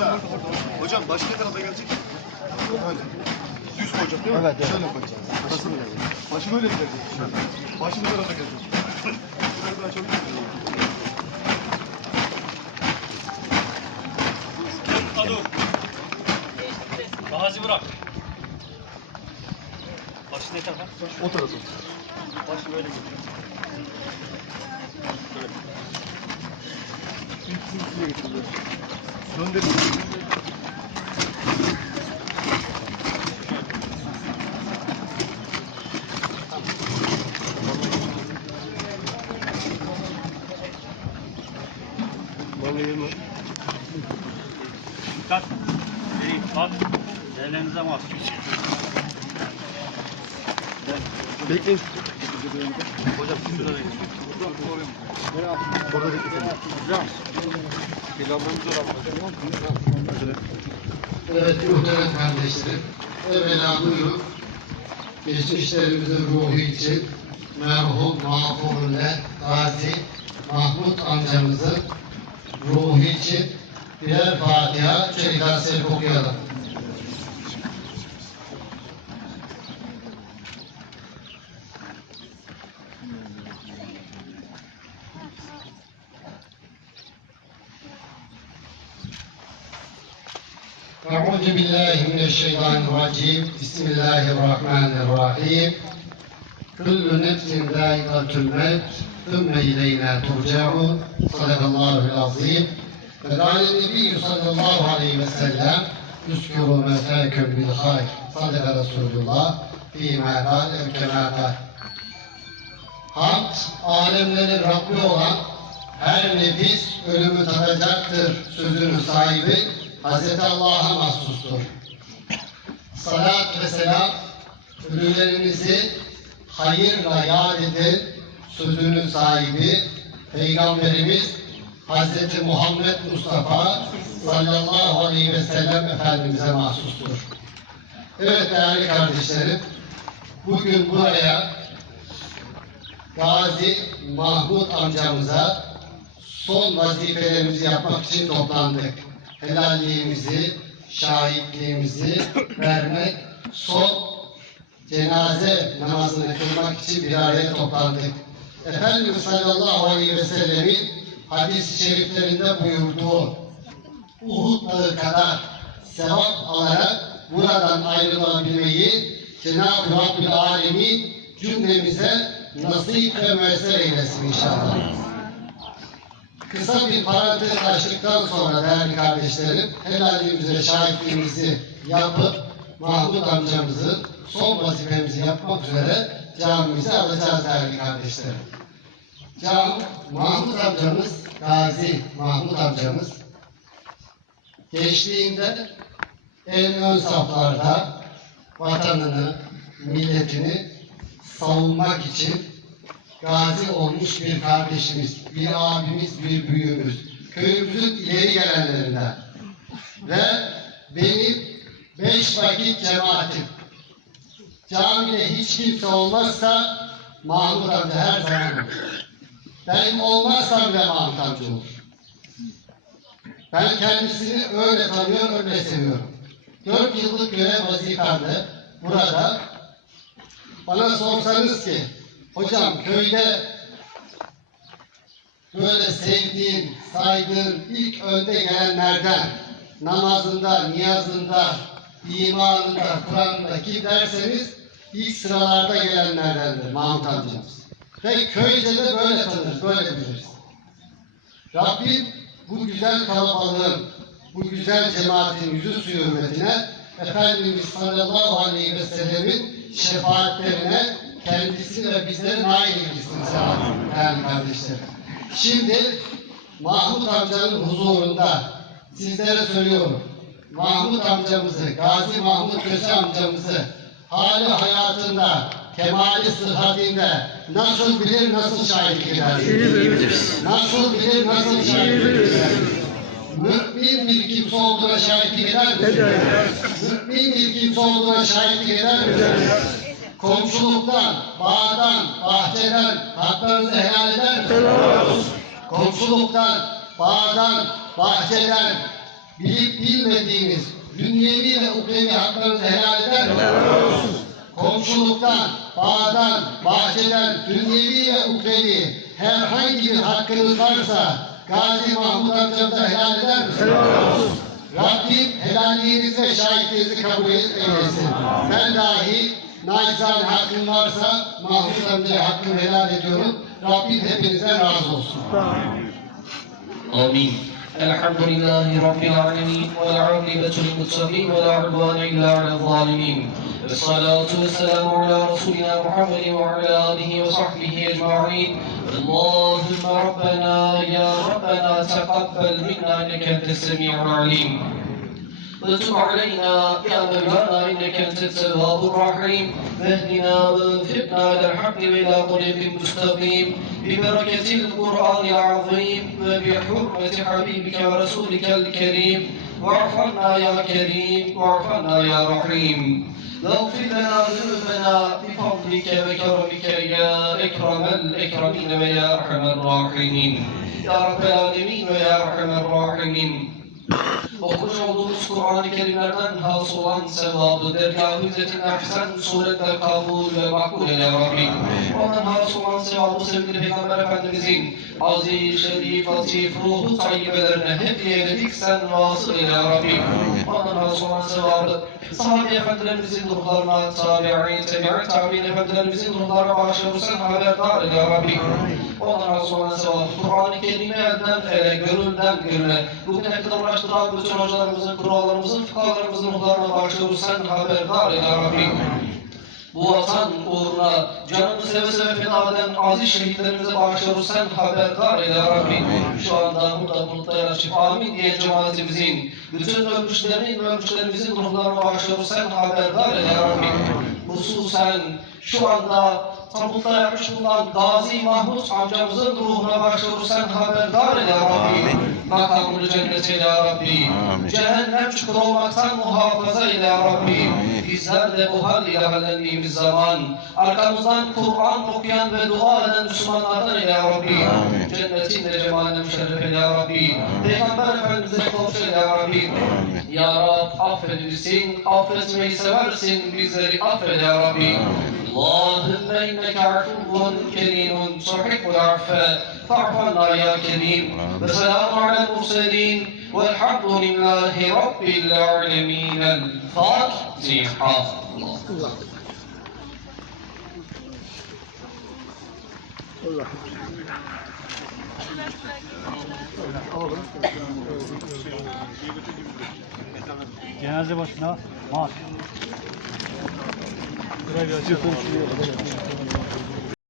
Hoca, hocam baş ne tarafa gelecek? Öyle. Düz koyacak değil mi? Evet, evet. Şöyle koyacağız. Başım öyle. Başım öyle gelecek. Başım bu tarafa gelecek. Şurayı açabilir miyim? Adu. Gazi bırak. Başı ne tarafa? O tarafa. Başı böyle gidiyor. Şöyle. Şuraya getiriyor. Döndürün. Dikkat. İyi, bak. Ellerinize mahsus. Bekleyin. Hocam siz şurada bekleyin. Orada bekleyin. Evet muhterem kardeşlerim. Evvela buyurun. Geçmişlerimizin ruhu için merhum mağfurune Gazi Mahmut amcamızın ruhu için birer Fatiha Selif okuyalım. أعوذ بالله من الشيطان الرجيم بسم الله الرحمن الرحيم كل نفس ذائقة الموت ثم إلينا ترجعون صدق الله العظيم فقال النبي صلى الله عليه وسلم اذكروا موتاكم بالخير صدق رسول الله فيما قال أو كما قال Hamd, alemlerin Rabbi olan her nefis ölümü tadacaktır sözünün sahibi Hz. Allah'a mahsustur. Salat ve selam ölülerimizi hayırla yad edin sözünün sahibi Peygamberimiz Hz. Muhammed Mustafa sallallahu aleyhi ve sellem Efendimiz'e mahsustur. Evet değerli kardeşlerim, bugün buraya Gazi Mahmut amcamıza son vazifelerimizi yapmak için toplandık. Helalliğimizi, şahitliğimizi vermek, son cenaze namazını kılmak için bir araya toplandık. Efendimiz sallallahu aleyhi ve sellemin hadis-i şeriflerinde buyurduğu Uhud dağı kadar sevap alarak buradan ayrılabilmeyi Cenab-ı Rabbül Alemin cümlemize nasip ve müessir eylesin inşallah. Kısa bir parantez açtıktan sonra değerli kardeşlerim, helalliğimize şahitliğimizi yapıp Mahmut amcamızın son vazifemizi yapmak üzere camimize alacağız değerli kardeşlerim. Cam, Mahmut amcamız, Gazi Mahmut amcamız, gençliğinde en ön saflarda vatanını, milletini savunmak için gazi olmuş bir kardeşimiz, bir abimiz, bir büyüğümüz, köyümüzün ileri gelenlerinden ve benim beş vakit cemaatim. Camide hiç kimse olmazsa Mahmut amca her zaman olur. Ben olmazsam bile Mahmut amca olur. Ben kendisini öyle tanıyor, öyle seviyorum. Dört yıllık görev vazifemde burada bana sorsanız ki hocam köyde böyle sevdiğin, saydığın ilk önde gelenlerden namazında, niyazında, imanında, Kur'an'da kim derseniz ilk sıralarda gelenlerdendir Mahmut amcamız. Ve köyce de böyle tanır, böyle biliriz. Rabbim bu güzel kalabalığın, bu güzel cemaatin yüzü suyu hürmetine Efendimiz sallallahu aleyhi ve sellemin şefaatlerine kendisi ve bizleri nail eylesin değerli kardeşlerim. Şimdi Mahmut amcanın huzurunda sizlere söylüyorum. Mahmut amcamızı, Gazi Mahmut Köse amcamızı hali hayatında, kemali sıhhatinde nasıl bilir, nasıl şahitlik eder? Nasıl bilir, nasıl şahitlik eder? Mümin bir kimse olduğuna şahitlik eder mi? Mümin bir kimse olduğuna şahitlik eder mi? Komşuluktan, bağdan, bahçeden haklarınızı helal eder misiniz? Komşuluktan, bağdan, bahçeden bilip bilmediğiniz dünyevi ve ukrevi haklarınızı helal eder misiniz? Komşuluktan, bağdan, bahçeden, dünyevi ve ukrevi herhangi bir hakkınız varsa Gazi Mahmut amcamıza helal eder misiniz? Rabbim helalliğinize şahitliğinizi kabul eylesin. Ben dahi nacizane hakkım varsa Mahmut amcaya hakkımı helal ediyorum. Rabbim hepinizden razı olsun. آمين الحمد لله رب العالمين والعاقبة للمتقين ولا عدوان إلا على الظالمين والصلاة والسلام على رسولنا محمد وعلى آله وصحبه أجمعين اللهم ربنا يا ربنا تقبل منا إنك أنت السميع العليم وتب علينا يا مولانا إنك أنت التواب الرحيم. واهدنا ووفقنا إلى الحق والى طريق مستقيم. ببركة القرآن العظيم وبحرمة حبيبك ورسولك الكريم. واعف عنا يا كريم واعف عنا يا رحيم. واغفر لنا ذنوبنا بفضلك وكرمك يا إكرم الإكرمين ويا أرحم الراحمين. يا رب العالمين ويا أرحم الراحمين. Okumuş olduğumuz Kur'an-ı Kerimlerden hasıl olan sevabı, dergâh-ı izzetine ahsen suretle kabul ve makbul eyle ya Rabbi. Ondan hasıl olan sevabı sevgili Peygamber Efendimizin aziz, şerif, latif, ruhu tayyibelerine hediye ededik sen vasıl eyle ya Rabbi. Ondan hasıl olan sevabı sahabe efendilerimizin ruhlarına, tabi'in, tebi'i, tabi'in efendilerimizin ruhlarına bağışlıyorsan haberdar eyle ya Rabbi. Ondan hasıl olan sevabı Kur'an-ı Kerim'i elden ele, gönülden gönüle, bugüne kadar uğraştıran bütün hocalarımızın, kurallarımızın, fıkhalarımızın ruhlarına bağışlıyoruz. Sen haberdar ya Rabbi. Bu vatan uğruna canını seve seve feda eden aziz şehitlerimize bağışlıyoruz. Sen haberdar eyle ya Rabbi. Şu anda burada bulutta yanaşıp amin diye cemaatimizin, bütün ölmüşlerin ve ölmüşlerimizin ruhlarına bağışlıyoruz. Sen haberdar eyle ya Rabbi. Hususen şu anda tabutta yapmış bulunan Gazi Mahmut amcamızın ruhuna başvurur sen haberdar eyle Rabbi. Makamını cennet eyle Rabbi. Cehennem çukuru olmaktan muhafaza eyle Rabbi. Bizler de bu hal ile hallendiğimiz zaman arkamızdan Kur'an okuyan ve dua eden Müslümanlardan eyle Rabbi. Cennetin de cemaline müşerref eyle ya Rabbi. Peygamber Efendimiz'e kavuştur eyle ya Rabbi. Ya Rab affedirsin, affetmeyi seversin, bizleri affet Ya Rabbi. Allahümme inneke arfuvun kerimun, tuhibbul arfe, fa'fanna ya kerim. Ve selamu alel murselin, velhamdülillahi rabbil alemin. Fatiha. Allah. Allah'ım Cenaze başına maaş. Buraya bir açıyorum.